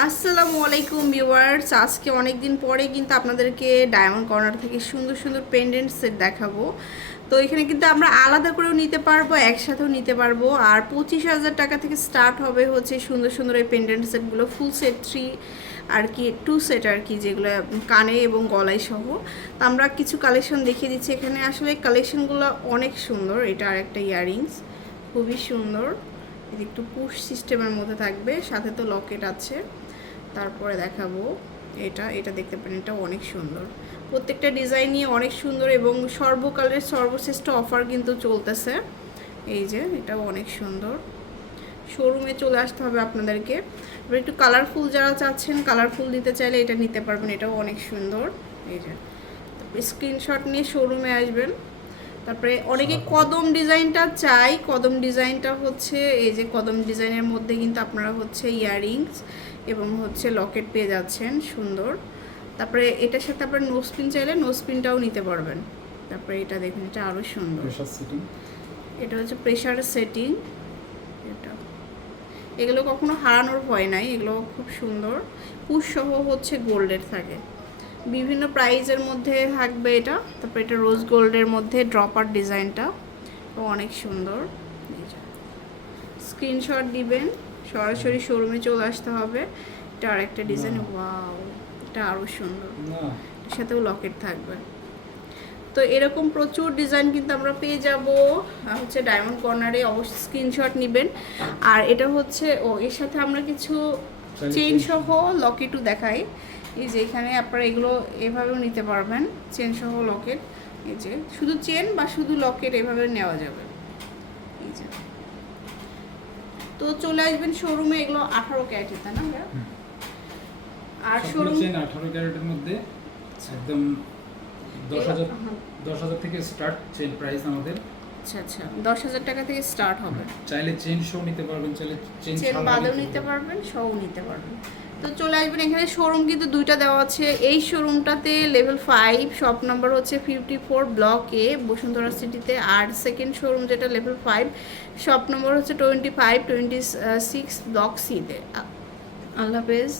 আসসালামু আলাইকুম ভিউয়ার্স। আজকে অনেক দিন পরে কিন্তু আপনাদেরকে ডায়মন্ড কর্নার থেকে সুন্দর সুন্দর পেন্ডেন্ট সেট দেখাবো। তো এখানে কিন্তু আমরা আলাদা করেও নিতে পারব, একসাথেও নিতে পারব। আর পঁচিশ হাজার টাকা থেকে স্টার্ট হবে হচ্ছে সুন্দর সুন্দর এই পেন্ডেন্ট সেটগুলো ফুল সেট থ্রি আর কি টু সেট আর কি, যেগুলো কানে এবং গলায় সহ। তো আমরা কিছু কালেকশন দেখিয়ে দিচ্ছি। এখানে আসলে কালেকশনগুলো অনেক সুন্দর। এটা আর একটা ইয়াররিংস খুবই সুন্দর। একটু পুশ সিস্টেমের মধ্যে থাকবে, সাথে তো লকেট আছে। তারপরে দেখাবো। এটা এটা দেখতে পারেন এটা অনেক সুন্দর। প্রত্যেকটা ডিজাইনই অনেক সুন্দর এবং সর্বকালের সর্বশ্রেষ্ঠ অফার কিন্তু চলতেছে। এই যে এটাও অনেক সুন্দর। শোরুমে চলে আসতে হবে আপনাদেরকে। এবার একটু কালারফুল যারা চাচ্ছেন কালারফুল দিতে চাইলে এটা নিতে পারবেন এটাও অনেক সুন্দর। এই যে স্ক্রিনশট নিয়ে শোরুমে আসবেন। তারপরে অনেকে কদম ডিজাইনটা চাই। কদম ডিজাইনটা হচ্ছে এই যে কদম ডিজাইনের মধ্যে কিন্তু আপনারা হচ্ছে ইয়াররিংস এবং হচ্ছে লকেট পেয়ে যাচ্ছেন সুন্দর। তারপরে এটার সাথে আপনার নোসপিন চাইলে নোসপিনটাও নিতে পারবেন। তারপরে এটা দেখুন এটা আরও সুন্দর। সিটিং এটা হচ্ছে প্রেশার সেটিং এটা। এগুলো কখনো হারানোর ভয় নাই এগুলো খুব সুন্দর। পুষ সহ হচ্ছে গোল্ডের থাকে। বিভিন্ন প্রাইজের মধ্যে থাকবে এটা। তারপর এটা রোজ গোল্ডের মধ্যে ড্রপার ডিজাইনটা অনেক সুন্দর। স্ক্রিনশট দিবেন। সরাসরি শোরুমে চলে আসতে হবে। এটা আরেকটা ডিজাইন ওয়াও এটা আরও সুন্দর। সাথেও লকেট থাকবে। তো এরকম প্রচুর ডিজাইন কিন্তু আমরা পেয়ে যাব। হচ্ছে ডায়মন্ড কর্নারে অবশ্যই স্ক্রিনশট নেবেন। আর এটা হচ্ছে ও এর সাথে আমরা কিছু চেন সহ লকেটও দেখাই। এই যে এখানে আপনারা এগুলো এভাবেও নিতে পারবেন চেন সহ লকেট এই যে শুধু চেন বা শুধু লকেট এভাবে নেওয়া যাবে। এই যে। তো চলে আসবেন শোরুমে এগুলো আঠারো ক্যারেটের তাই না? আর শোরুম আঠারো ক্যারেটের মধ্যে একদম দশ হাজার দশ হাজার থেকে স্টার্ট চেন প্রাইস আমাদের। আচ্ছা আচ্ছা। দশ হাজার টাকা থেকে স্টার্ট হবে। চাইলে চেন শো নিতে পারবেন চাইলে চেন বাদেও নিতে পারবেন। শোও নিতে পারবেন। তো চলে আসবেন এখানে। শোরুম কিন্তু দুইটা দেওয়া আছে। এই শোরুমটাতে লেভেল ফাইভ শপ নাম্বার হচ্ছে fifty four block A Bashundhara সিটিতে আর সেকেন্ড শোরুম যেটা লেভেল ফাইভ শপ নম্বর হচ্ছে twenty five twenty six block সিতে আল্লাহ হাফেজ।